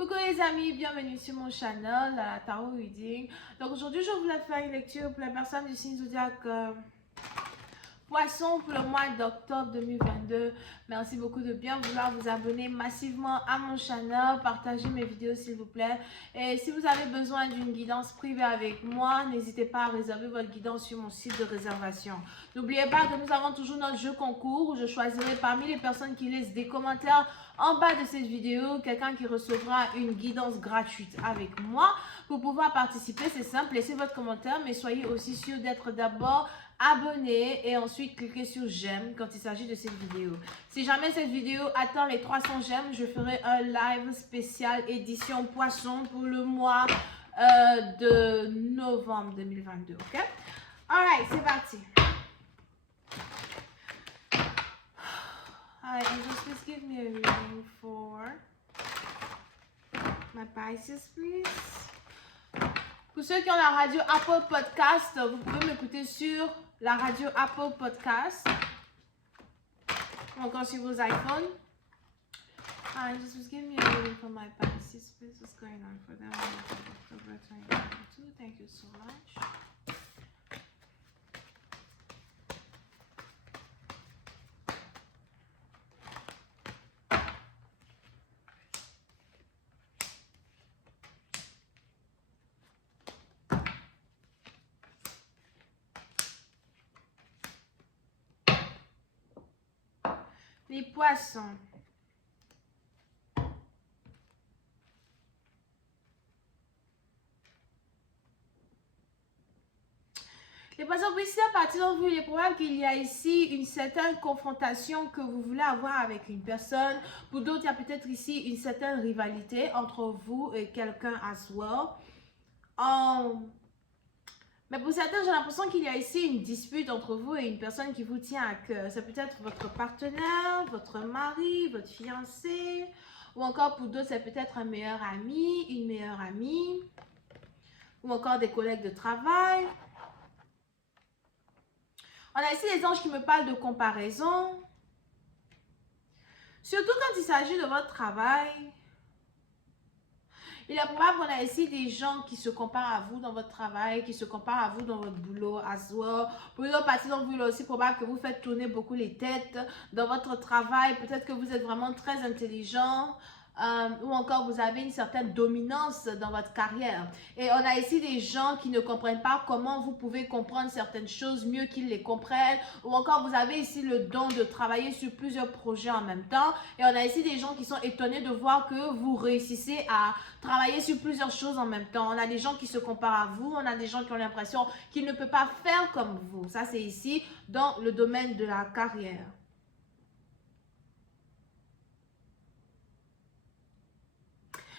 Coucou les amis, bienvenue sur mon channel, la Tarot Reading. Donc aujourd'hui, je voulais faire une lecture pour les personnes du signe zodiaque Poisson pour le mois d'octobre 2022. Merci beaucoup de bien vouloir vous abonner massivement à mon channel, partagez mes vidéos s'il vous plaît. Et si vous avez besoin d'une guidance privée avec moi, n'hésitez pas à réserver votre guidance sur mon site de réservation. N'oubliez pas que nous avons toujours notre jeu concours où je choisirai parmi les personnes qui laissent des commentaires en bas de cette vidéo, quelqu'un qui recevra une guidance gratuite avec moi. Pour pouvoir participer, c'est simple, laissez votre commentaire, mais soyez aussi sûr d'être d'abord abonné et ensuite cliquez sur j'aime quand il s'agit de cette vidéo. Si jamais cette vidéo atteint les 300 j'aime, je ferai un live spécial édition poisson pour le mois de novembre 2022, ok? Alright, c'est parti. Alright, angels, please give me a reading for my Pisces, please. Pour ceux qui ont la radio Apple Podcast, vous pouvez m'écouter sur la radio Apple Podcast ou encore sur vos iPhones. Just give me a reading for my Pisces, please. What's going on for them? October 2022. Thank you so much. Les poissons. Les poissons, ici à partir de vous, il est probable qu'il y a ici une certaine confrontation que vous voulez avoir avec une personne. Pour d'autres, il y a peut-être ici une certaine rivalité entre vous et quelqu'un as well. Mais pour certains, j'ai l'impression qu'il y a ici une dispute entre vous et une personne qui vous tient à cœur. C'est peut-être votre partenaire, votre mari, votre fiancé. Ou encore pour d'autres, c'est peut-être un meilleur ami, une meilleure amie. Ou encore des collègues de travail. On a ici les anges qui me parlent de comparaison. Surtout quand il s'agit de votre travail. Il est probable qu'on a ici des gens qui se comparent à vous dans votre travail, qui se comparent à vous dans votre boulot, as well. Pour une autre partie d'entre vous, il est aussi probable que vous faites tourner beaucoup les têtes dans votre travail. Peut-être que vous êtes vraiment très intelligent. Ou encore vous avez une certaine dominance dans votre carrière. Et on a ici des gens qui ne comprennent pas comment vous pouvez comprendre certaines choses mieux qu'ils les comprennent. Ou encore vous avez ici le don de travailler sur plusieurs projets en même temps. Et on a ici des gens qui sont étonnés de voir que vous réussissez à travailler sur plusieurs choses en même temps. On a des gens qui se comparent à vous. On a des gens qui ont l'impression qu'ils ne peuvent pas faire comme vous. Ça, c'est ici dans le domaine de la carrière.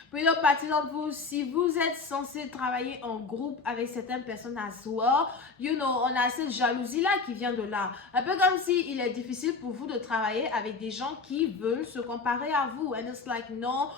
Pour une autre partie d'entre vous, si vous êtes censé travailler en groupe avec certaines personnes à soi, on a cette jalousie-là qui vient de là. Un peu comme si il est difficile pour vous de travailler avec des gens qui veulent se comparer à vous. And it's like, non,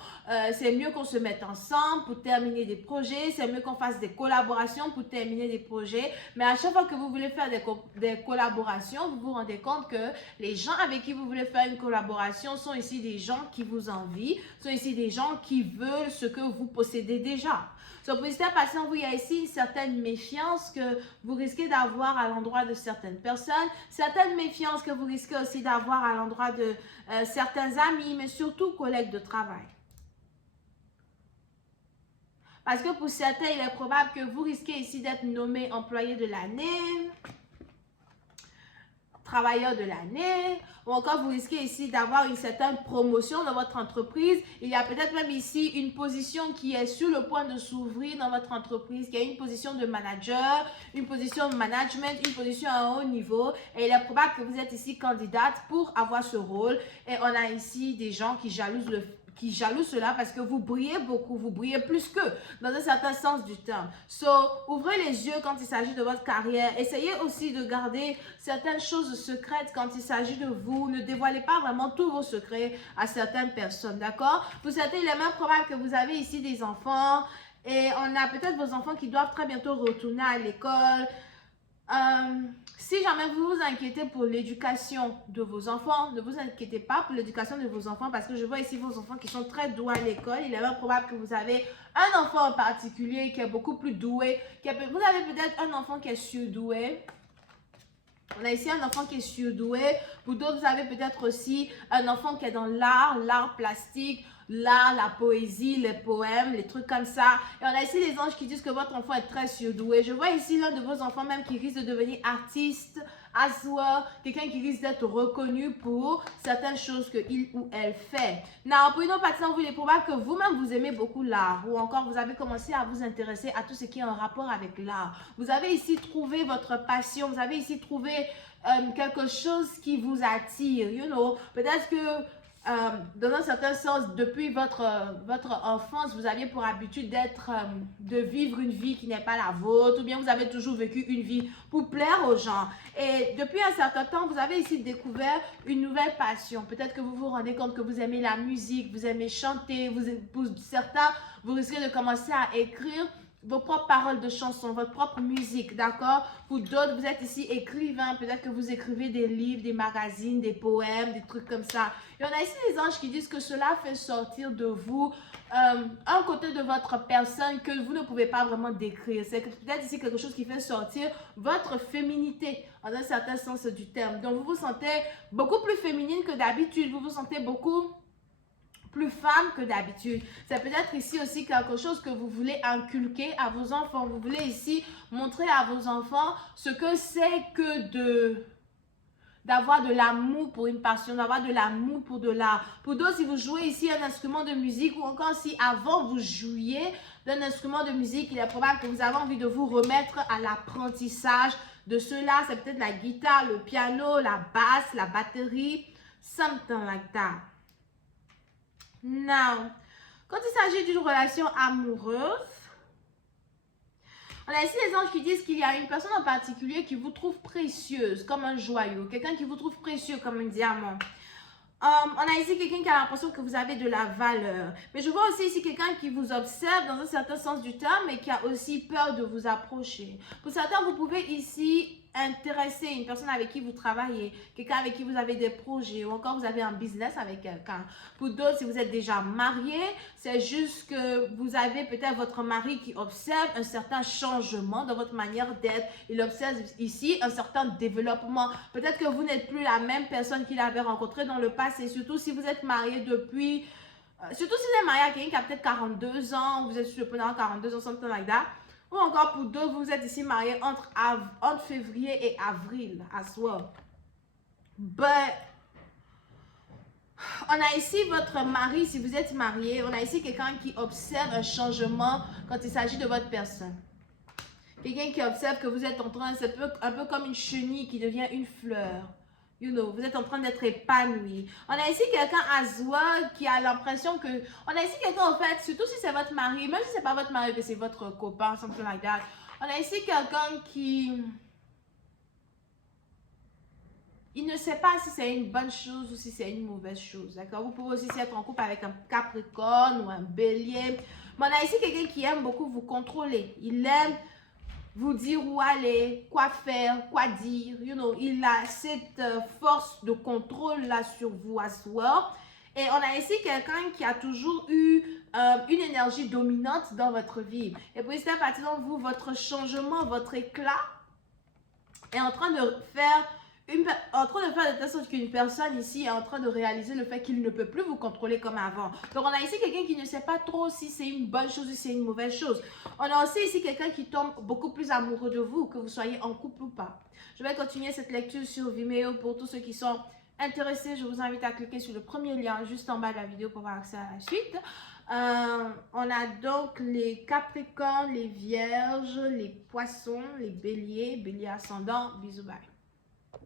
c'est mieux qu'on se mette ensemble pour terminer des projets, c'est mieux qu'on fasse des collaborations pour terminer des projets. Mais à chaque fois que vous voulez faire des collaborations, vous vous rendez compte que les gens avec qui vous voulez faire une collaboration sont ici des gens qui vous envient, sont ici des gens qui veulent ce que vous possédez déjà. So, pour cette patient, il y a ici une certaine méfiance que vous risquez d'avoir à l'endroit de certaines personnes, certaines méfiances que vous risquez aussi d'avoir à l'endroit de certains amis, mais surtout collègues de travail. Parce que pour certains, il est probable que vous risquez ici d'être nommé employé de l'année, travailleur de l'année, ou encore vous risquez ici d'avoir une certaine promotion dans votre entreprise. Il y a peut-être même ici une position qui est sur le point de s'ouvrir dans votre entreprise, qui est une position de manager, une position de management, une position à un haut niveau. Et il est probable que vous êtes ici candidate pour avoir ce rôle. Et on a ici des gens qui jalousent cela parce que vous brillez beaucoup, vous brillez plus qu'eux, dans un certain sens du terme. So, ouvrez les yeux quand il s'agit de votre carrière. Essayez aussi de garder certaines choses secrètes quand il s'agit de vous. Ne dévoilez pas vraiment tous vos secrets à certaines personnes, d'accord? Pour certains, il est même probable que vous avez ici des enfants et on a peut-être vos enfants qui doivent très bientôt retourner à l'école. Si jamais vous vous inquiétez pour l'éducation de vos enfants, ne vous inquiétez pas pour l'éducation de vos enfants parce que je vois ici vos enfants qui sont très doués à l'école. Il est même probable que vous avez un enfant en particulier qui est beaucoup plus doué. Vous avez peut-être un enfant qui est surdoué. On a ici un enfant qui est surdoué. Pour d'autres, vous avez peut-être aussi un enfant qui est dans l'art plastique, l'art, la poésie, les poèmes, les trucs comme ça. Et on a ici les anges qui disent que votre enfant est très surdoué. Je vois ici l'un de vos enfants même qui risque de devenir artiste, aswa, quelqu'un qui risque d'être reconnu pour certaines choses qu'il ou elle fait. Now, pour une autre partie, il est probable que vous-même vous aimez beaucoup l'art ou encore vous avez commencé à vous intéresser à tout ce qui est en rapport avec l'art. Vous avez ici trouvé votre passion, vous avez ici trouvé quelque chose qui vous attire, you know. Peut-être que dans un certain sens, depuis votre enfance, vous aviez pour habitude de vivre une vie qui n'est pas la vôtre, ou bien vous avez toujours vécu une vie pour plaire aux gens. Et depuis un certain temps, vous avez ici découvert une nouvelle passion. Peut-être que vous vous rendez compte que vous aimez la musique, vous aimez chanter, pour certains, vous risquez de commencer à écrire vos propres paroles de chansons, votre propre musique, d'accord? Pour d'autres, vous êtes ici écrivain, peut-être que vous écrivez des livres, des magazines, des poèmes, des trucs comme ça. Et on a ici les anges qui disent que cela fait sortir de vous un côté de votre personne que vous ne pouvez pas vraiment décrire. C'est peut-être ici quelque chose qui fait sortir votre féminité, en un certain sens du terme. Donc, vous vous sentez beaucoup plus féminine que d'habitude, vous vous sentez beaucoup plus femme que d'habitude. C'est peut-être ici aussi quelque chose que vous voulez inculquer à vos enfants. Vous voulez ici montrer à vos enfants ce que c'est que d'avoir de l'amour pour une passion, d'avoir de l'amour pour de l'art. Pour d'autres, si vous jouez ici un instrument de musique ou encore si avant vous jouiez d'un instrument de musique, il est probable que vous avez envie de vous remettre à l'apprentissage de cela. C'est peut-être la guitare, le piano, la basse, la batterie, something like that. Now, quand il s'agit d'une relation amoureuse, on a ici les anges qui disent qu'il y a une personne en particulier qui vous trouve précieuse comme un joyau, quelqu'un qui vous trouve précieux comme un diamant. On a ici quelqu'un qui a l'impression que vous avez de la valeur. Mais je vois aussi ici quelqu'un qui vous observe dans un certain sens du terme, mais qui a aussi peur de vous approcher. Pour certains, vous pouvez ici intéresser une personne avec qui vous travaillez, quelqu'un avec qui vous avez des projets, ou encore vous avez un business avec quelqu'un. Pour d'autres, si vous êtes déjà marié, c'est juste que vous avez peut-être votre mari qui observe un certain changement dans votre manière d'être. Il observe ici un certain développement. Peut-être que vous n'êtes plus la même personne qu'il avait rencontrée dans le passé, surtout si vous êtes marié depuis... surtout si vous êtes marié à quelqu'un qui a peut-être 42 ans, vous êtes sur le point d'avoir 42 ans, something like that. Ou encore pour d'autres, vous êtes ici marié entre février et avril, as well. But, on a ici votre mari, si vous êtes marié, on a ici quelqu'un qui observe un changement quand il s'agit de votre personne. Quelqu'un qui observe que vous êtes en train, c'est un peu comme une chenille qui devient une fleur. You know, vous êtes en train d'être épanoui. On a ici quelqu'un à Zoua qui a l'impression que... On a ici quelqu'un en fait, surtout si c'est votre mari, même si c'est pas votre mari, que c'est votre copain, something like that. On a ici quelqu'un qui... Il ne sait pas si c'est une bonne chose ou si c'est une mauvaise chose, d'accord? Vous pouvez aussi être en couple avec un Capricorne ou un Bélier. Mais on a ici quelqu'un qui aime beaucoup vous contrôler. Il aime vous dire où aller, quoi faire, quoi dire, you know, il a cette force de contrôle là sur vous à soi. Et on a ici quelqu'un qui a toujours eu une énergie dominante dans votre vie. Et puis c'est à partir de vous, votre changement, votre éclat est en train de faire de telle sorte qu'une personne ici est en train de réaliser le fait qu'il ne peut plus vous contrôler comme avant. Donc, on a ici quelqu'un qui ne sait pas trop si c'est une bonne chose ou si c'est une mauvaise chose. On a aussi ici quelqu'un qui tombe beaucoup plus amoureux de vous, que vous soyez en couple ou pas. Je vais continuer cette lecture sur Vimeo pour tous ceux qui sont intéressés. Je vous invite à cliquer sur le premier lien juste en bas de la vidéo pour avoir accès à la suite. On a donc les Capricornes, les Vierges, les Poissons, les Béliers, Bélier ascendant. Bisous, bye.